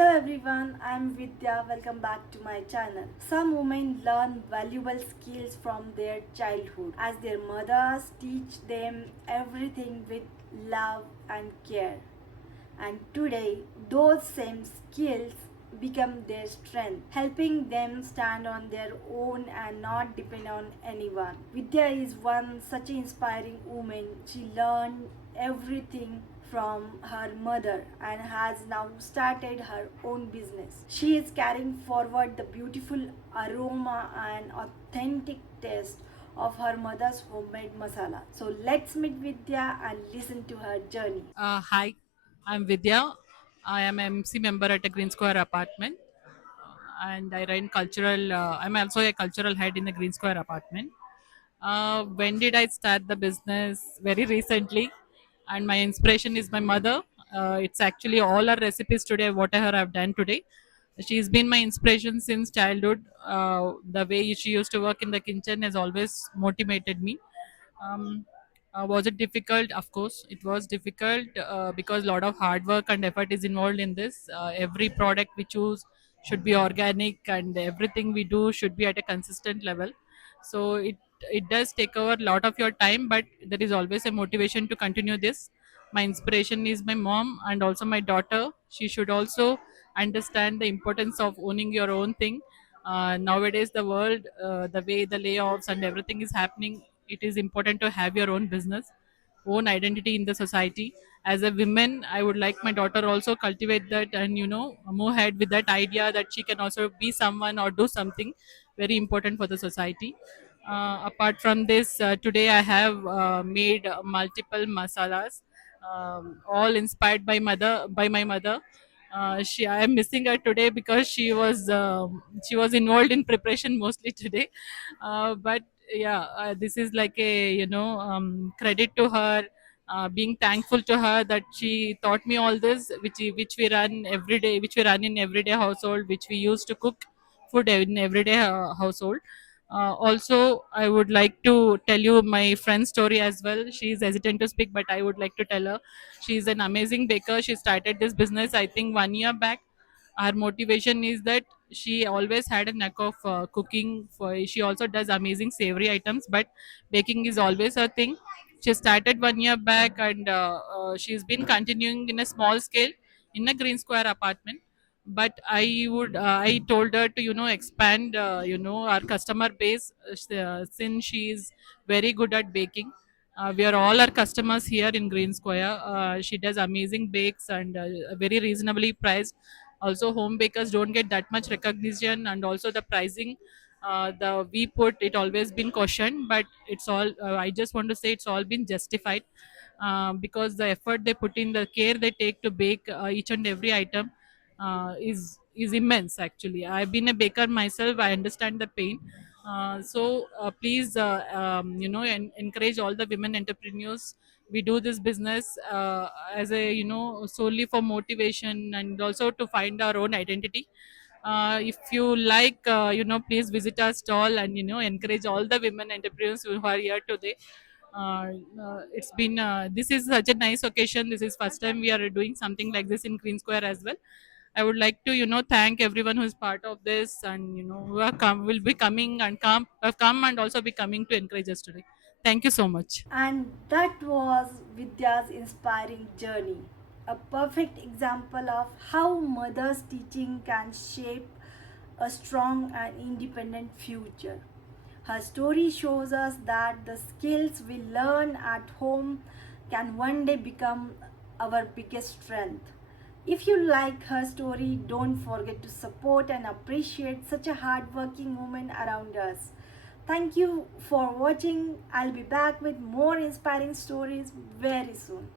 Hello everyone, I'm Vidya. Welcome back to my channel. Some women learn valuable skills from their childhood as their mothers teach them everything with love and care. And today, those same skills become their strength, helping them stand on their own and not depend on anyone. Vidya is one such inspiring woman. She learned everything from her mother and has now started her own business. She is carrying forward the beautiful aroma and authentic taste of her mother's homemade masala. So let's meet Vidya and listen to her journey. Hi, I'm Vidya. I am MC member at a Green Square apartment, and I run cultural. I'm also a cultural head in the Green Square apartment. When did I start the business? Very recently, and my inspiration is my mother. It's actually all her recipes today, whatever I've done today. She's been my inspiration since childhood. The way she used to work in the kitchen has always motivated me. um, was it difficult? Of course it was difficult, because a lot of hard work and effort is involved in this. Every product we choose should be organic, and everything we do should be at a consistent level. So it does take over a lot of your time, but there is always a motivation to continue this. My inspiration is my mom and also my daughter. She should also understand the importance of owning your own thing. Nowadays the world, the way the layoffs and everything is happening, it is important to have your own business, own identity in the society. As a woman, I would like my daughter also cultivate that, and move ahead with that idea that she can also be someone or do something very important for the society. Apart from this, today I have made multiple masalas, all inspired by my mother. I am missing her today because she was involved in preparation mostly today. But yeah, this is like a credit to her. Being thankful to her that she taught me all this, which we run every day, which we run in everyday household, which we use to cook food in everyday household. Also, I would like to tell you my friend's story as well. She is hesitant to speak, but I would like to tell her. She is an amazing baker. She started this business, I think, 1 year back. Her motivation is that she always had a knack of cooking. She also does amazing savory items, but baking is always her thing. She started 1 year back, and she's been continuing in a small scale in a Green Square apartment. But I told her to expand our customer base, since she is very good at baking. We are all our customers here in Green Square. She does amazing bakes, and very reasonably priced. Also, home bakers don't get that much recognition, and also the pricing, the we put it always been cautioned, but it's all. I just want to say it's all been justified, because the effort they put in, the care they take to bake each and every item, is immense. Actually, I've been a baker myself. I understand the pain. So please, encourage all the women entrepreneurs. We do this business as a solely for motivation, and also to find our own identity. If you like, please visit our stall, and encourage all the women entrepreneurs who are here today. It's been This is such a nice occasion. This is first time we are doing something like this in Green Square as well. I would like to thank everyone who is part of this, and who are come will be coming and come have come and also be coming to encourage us today. Thank you so much. And that was Vidya's inspiring journey. A perfect example of how mother's teaching can shape a strong and independent future. Her story shows us that the skills we learn at home can one day become our biggest strength. If you like her story, don't forget to support and appreciate such a hardworking woman around us. Thank you for watching. I'll be back with more inspiring stories very soon.